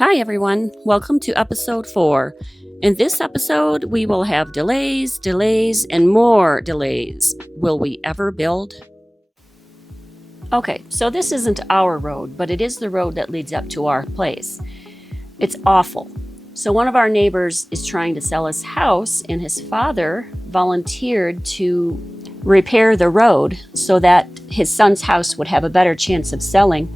Hi everyone, welcome to episode 4. In this episode, we will have delays, and more delays. Will we ever build? Okay, so this isn't our road, but it is the road that leads up to our place. It's awful. So one of our neighbors is trying to sell his house, and his father volunteered to repair the road so that his son's house would have a better chance of selling.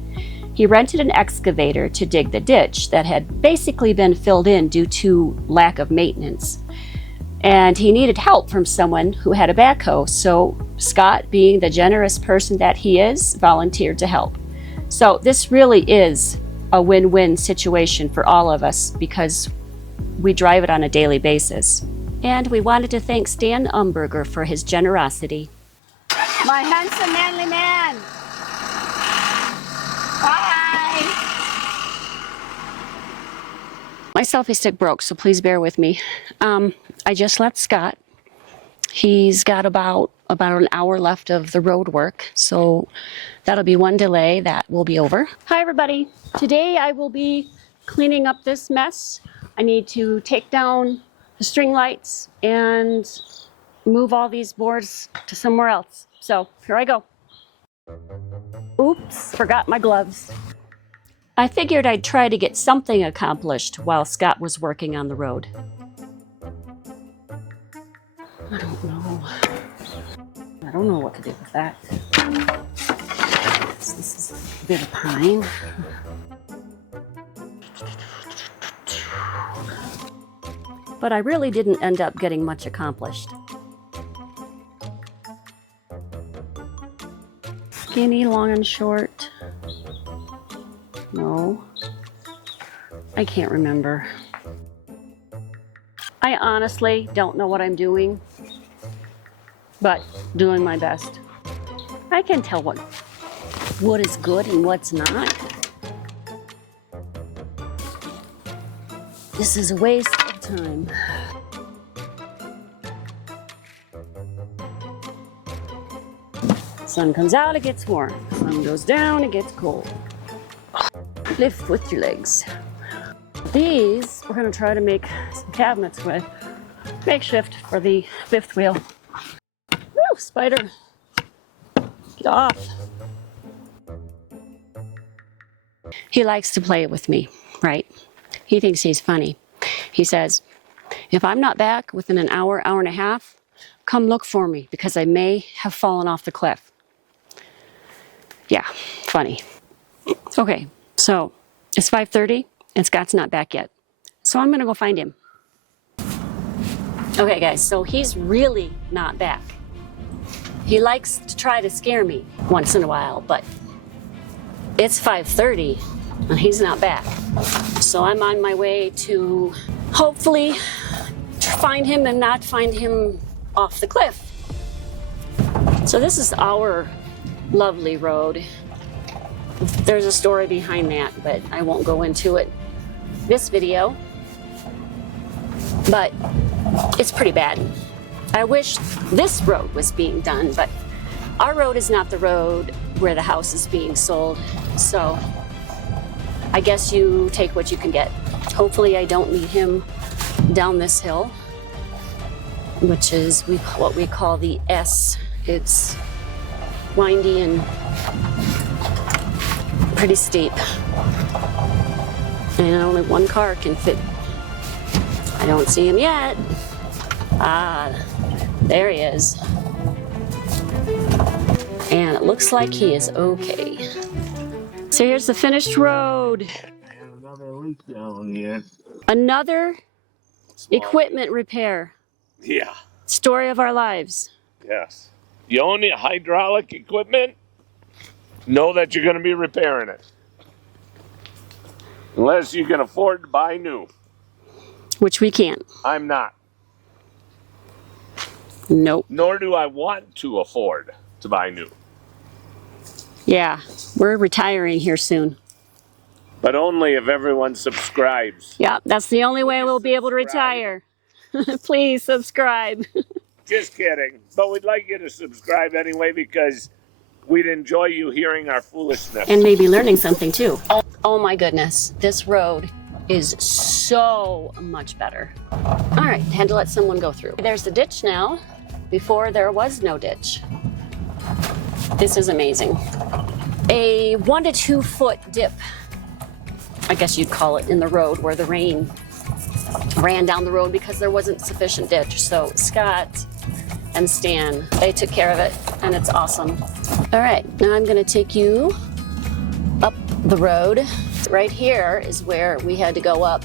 He rented an excavator to dig the ditch that had basically been filled in due to lack of maintenance. And he needed help from someone who had a backhoe, so Scott, being the generous person that he is, volunteered to help. So this really is a win-win situation for all of us because we drive it on a daily basis. And we wanted to thank Stan Umberger for his generosity. My handsome, manly man! Bye! My selfie stick broke, so please bear with me. I just left Scott. He's got about an hour left of the road work, so that'll be one delay that will be over. Hi everybody. Today I will be cleaning up this mess. I need to take down the string lights and move all these boards to somewhere else. So here I go. Oops, forgot my gloves. I figured I'd try to get something accomplished while Scott was working on the road. I don't know what to do with that. This is a bit of pine. But I really didn't end up getting much accomplished. Skinny, long and short. No. I can't remember. I honestly don't know what I'm doing, but doing my best. I can tell what is good and what's not. This is a waste of time. Sun comes out, it gets warm. Sun goes down, it gets cold. Lift with your legs. These we're going to try to make some cabinets with. Makeshift for the fifth wheel. Woo, spider. Get off. He likes to play with me, right? He thinks he's funny. He says, if I'm not back within an hour and a half, come look for me because I may have fallen off the cliff. Yeah, funny. Okay, so it's 5:30 and Scott's not back yet. So I'm gonna go find him. Okay guys, so he's really not back. He likes to try to scare me once in a while, but it's 5:30 and he's not back. So I'm on my way to hopefully find him and not find him off the cliff. So this is our lovely road. There's a story behind that, but I won't go into it this video. But it's pretty bad. I wish this road was being done, but our road is not the road where the house is being sold. So I guess you take what you can get. Hopefully I don't meet him down this hill, which is what we call the S. It's windy and pretty steep. And only one car can fit. I don't see him yet. Ah, there he is. And it looks like he is okay. So here's the finished road. Another leak down here. Another equipment repair. Yeah. Story of our lives. Yes. You own the hydraulic equipment, know that you're going to be repairing it. Unless you can afford to buy new. Which we can't. I'm not. Nope. Nor do I want to afford to buy new. Yeah, we're retiring here soon. But only if everyone subscribes. Yeah, that's the only way we'll be able to retire. Please subscribe. Just kidding. But we'd like you to subscribe anyway because we'd enjoy you hearing our foolishness. And maybe learning something too. Oh my goodness, this road is so much better. All right, had to let someone go through. There's the ditch now. Before there was no ditch. This is amazing. A 1 to 2 foot dip, I guess you'd call it, in the road where the rain ran down the road because there wasn't sufficient ditch. So Scott and Stan, they took care of it, and it's awesome. All right, now I'm gonna take you up the road. Right here is where we had to go up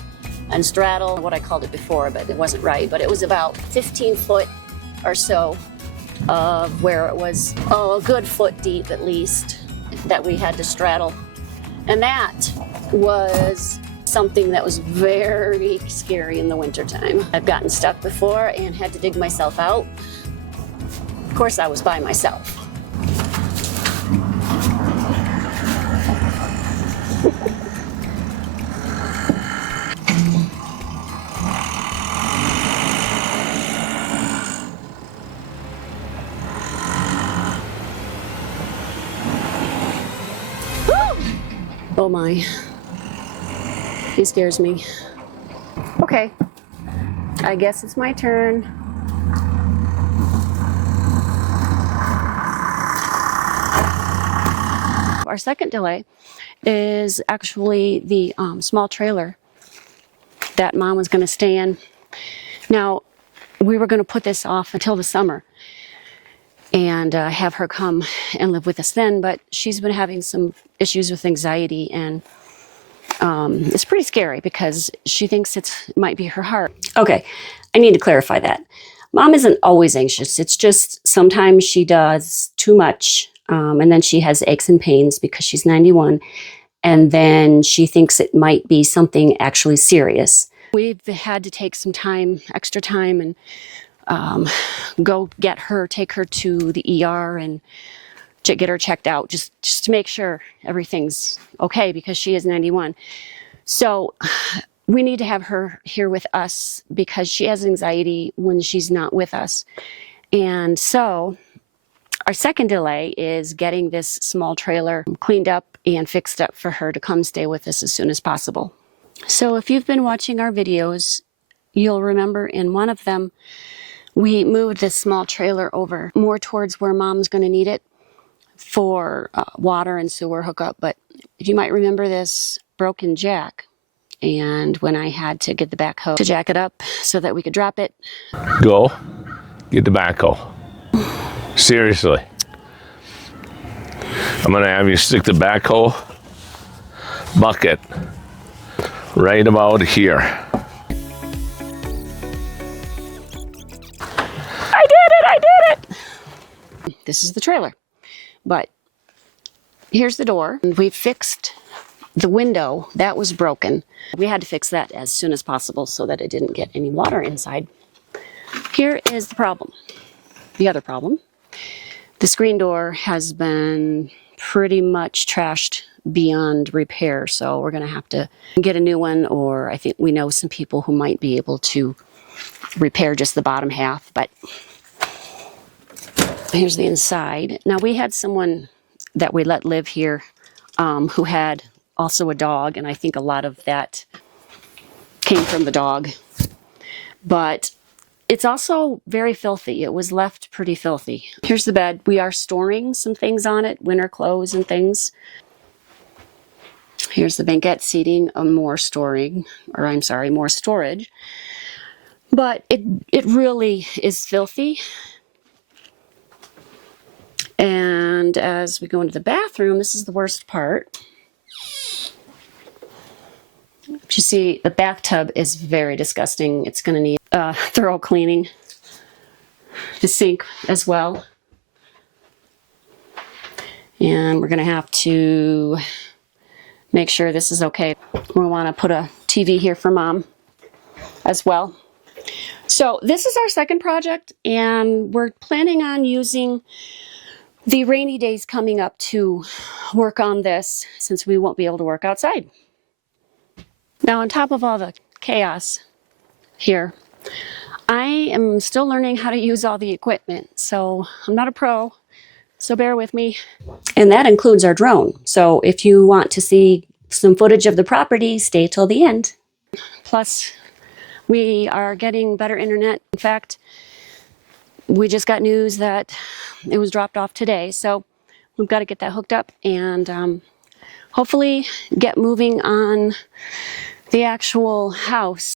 and straddle what I called it before, but it wasn't right. But it was about 15 foot or so of where it was, a good foot deep at least, that we had to straddle. And that was something that was very scary in the wintertime. I've gotten stuck before and had to dig myself out. Of course, I was by myself. Oh my, he scares me. Okay, I guess it's my turn. Our second delay is actually the small trailer that Mom was going to stay in. Now, we were going to put this off until the summer and have her come and live with us then, but she's been having some issues with anxiety, and it's pretty scary because she thinks it might be her heart. Okay, I need to clarify that. Mom isn't always anxious. It's just sometimes she does too much, and then she has aches and pains because she's 91, and then she thinks it might be something actually serious. We've had to take some time, extra time, and go take her to the ER and get her checked out just to make sure everything's okay because she is 91. So we need to have her here with us because she has anxiety when she's not with us. And so our second delay is getting this small trailer cleaned up and fixed up for her to come stay with us as soon as possible. So if you've been watching our videos, you'll remember in one of them, we moved this small trailer over more towards where Mom's going to need it for water and sewer hookup. But if you might remember this broken jack, and when I had to get the backhoe to jack it up so that we could drop it. Go get the backhoe. Seriously. I'm going to have you stick the backhoe bucket right about here. I did it! This is the trailer. But here's the door. We fixed the window. That was broken. We had to fix that as soon as possible so that it didn't get any water inside. Here is the problem. The other problem. The screen door has been pretty much trashed beyond repair, so we're going to have to get a new one, or I think we know some people who might be able to repair just the bottom half, but here's the inside. Now, we had someone that we let live here who had also a dog, and I think a lot of that came from the dog. But it's also very filthy. It was left pretty filthy. Here's the bed. We are storing some things on it, winter clothes and things. Here's the banquette seating, more storage. But it really is filthy. And as we go into the bathroom, this is the worst part. You see, the bathtub is very disgusting. It's going to need thorough cleaning. The sink as well. And we're going to have to make sure this is okay. We want to put a TV here for Mom as well. So this is our second project, and we're planning on using the rainy days coming up to work on this since we won't be able to work outside. Now, on top of all the chaos here, I am still learning how to use all the equipment. So I'm not a pro, so bear with me. And that includes our drone. So if you want to see some footage of the property, stay till the end. Plus, we are getting better internet. In fact, we just got news that it was dropped off today. So we've got to get that hooked up and hopefully get moving on the actual house.